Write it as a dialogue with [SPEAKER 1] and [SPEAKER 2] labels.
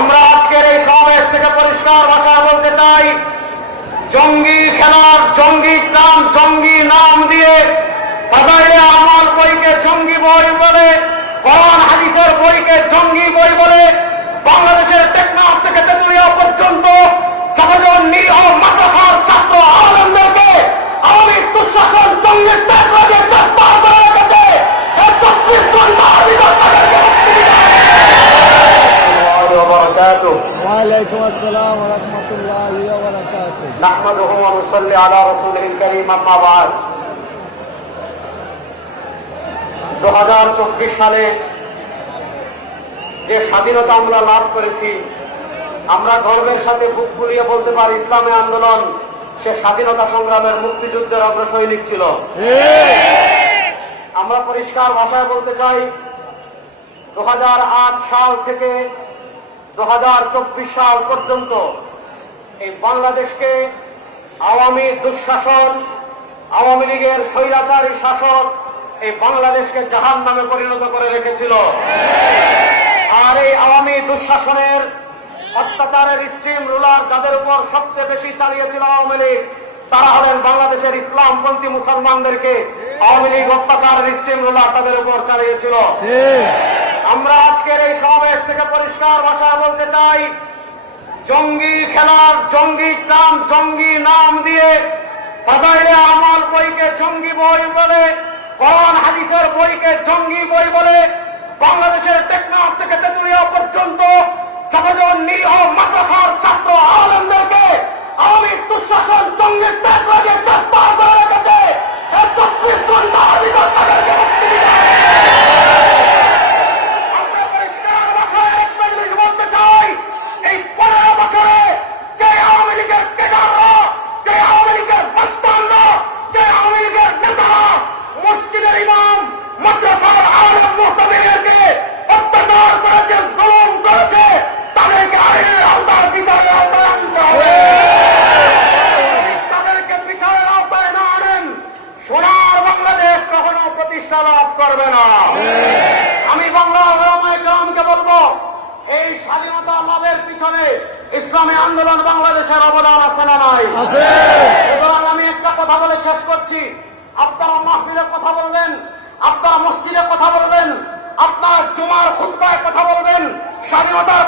[SPEAKER 1] আমরা আজকের এই সমাবেশ থেকে পরিষ্কার ভাষা বলতে চাই, জঙ্গি খেলার, জঙ্গি নাম জঙ্গি নাম দিয়ে সবাই আমার বইকে জঙ্গি বই বলে, কোরআন হাদিসের বইকে জঙ্গি বই বলে, বাংলাদেশের টেকনাফ থেকে তেতুলিয়া وبركاته
[SPEAKER 2] ওয়ালাইকুম আসসালাম রহমতুল্লাহ বারাকাত
[SPEAKER 1] نحمده ونصلي على رسوله الكريم اما بعد 2024 সালে যে স্বাধীনতা আমরা লাভ করেছি আমরা গর্বের সাথে বুক ফুলিয়ে বলতে পারি ইসলামী আন্দোলন সে স্বাধীনতা সংগ্রামের মুক্তিযুদ্ধের অগ্রসৈনিক ছিল আমরা পরিষ্কার ভাষায় বলতে চাই দু সাল থেকে দু সাল পর্যন্ত এই বাংলাদেশকে আওয়ামী দুঃশাসন, আওয়ামী লীগের স্বৈরাচারী শাসক এই বাংলাদেশকে জাহান নামে পরিণত করে রেখেছিল। আর এই আওয়ামী দুঃশাসনের অত্যাচারের স্টিম রুলার যাদের উপর সবচেয়ে বেশি চালিয়েছিল আওয়ামী লীগ, তারা হলেন বাংলাদেশের ইসলামপন্থী মুসলমানদেরকে আওয়ামী লীগ অত্যাচারের স্টিম রুলার তাদের উপর চালিয়েছিল। আমরা আজকের এই সমাবেশ থেকে পরিষ্কার ভাষা বলতে চাই, জঙ্গি খেলার, জঙ্গি কাম জঙ্গি নাম দিয়ে সাজাইলে আমল বইকে জঙ্গি বই বলে, কোরআন, হাদিসের বইকে জঙ্গি বই বলে, বাংলাদেশের টেকনাফ থেকে তেতুলিয়া পর্যন্ত যখন নিরীহ মাদ্রাসার ছাত্র আলমদেরকে আওয়ামী দুঃশাসন জঙ্গির টেকনাফে গ্রেফতার করে রেখেছে এই চব্বিশ ঘণ্টা বিগত তাদেরকে মুক্তি দিতে আমরা পরিষ্কার ভাষায় একটা জিনিস বলতে চাই এই পনেরো বছরে যে আওয়ামী লীগের কেদাররা যে আওয়ামী লীগের মাস্তানরা যে আওয়ামী লীগের নেতারা মসজিদের ইমাম মাদ্রাসার আলম মোহতামিনকে অত্যাচার করেছে জুলুম করেছে তাদেরকে আইনের আওতায় বিচারের আওতায় আনতে হবে তাদেরকে বিচারের আওতায় না আনেন সোনার বাংলাদেশ কখনো প্রতিষ্ঠা লাভ করবে না। আমি বাংলা গ্রামকে বলব এই স্বাধীনতা লাভের পিছনে ইসলামী আন্দোলন বাংলাদেশের অবদান আছে না নাই? সুতরাং আমি একটা কথা বলে শেষ করছি। আপনারা মাহফিলের কথা বলবেন আপনারা মসজিদে কথা বলবেন আপনার জুমার খুতবায় কথা বলবেন স্বাধীনতার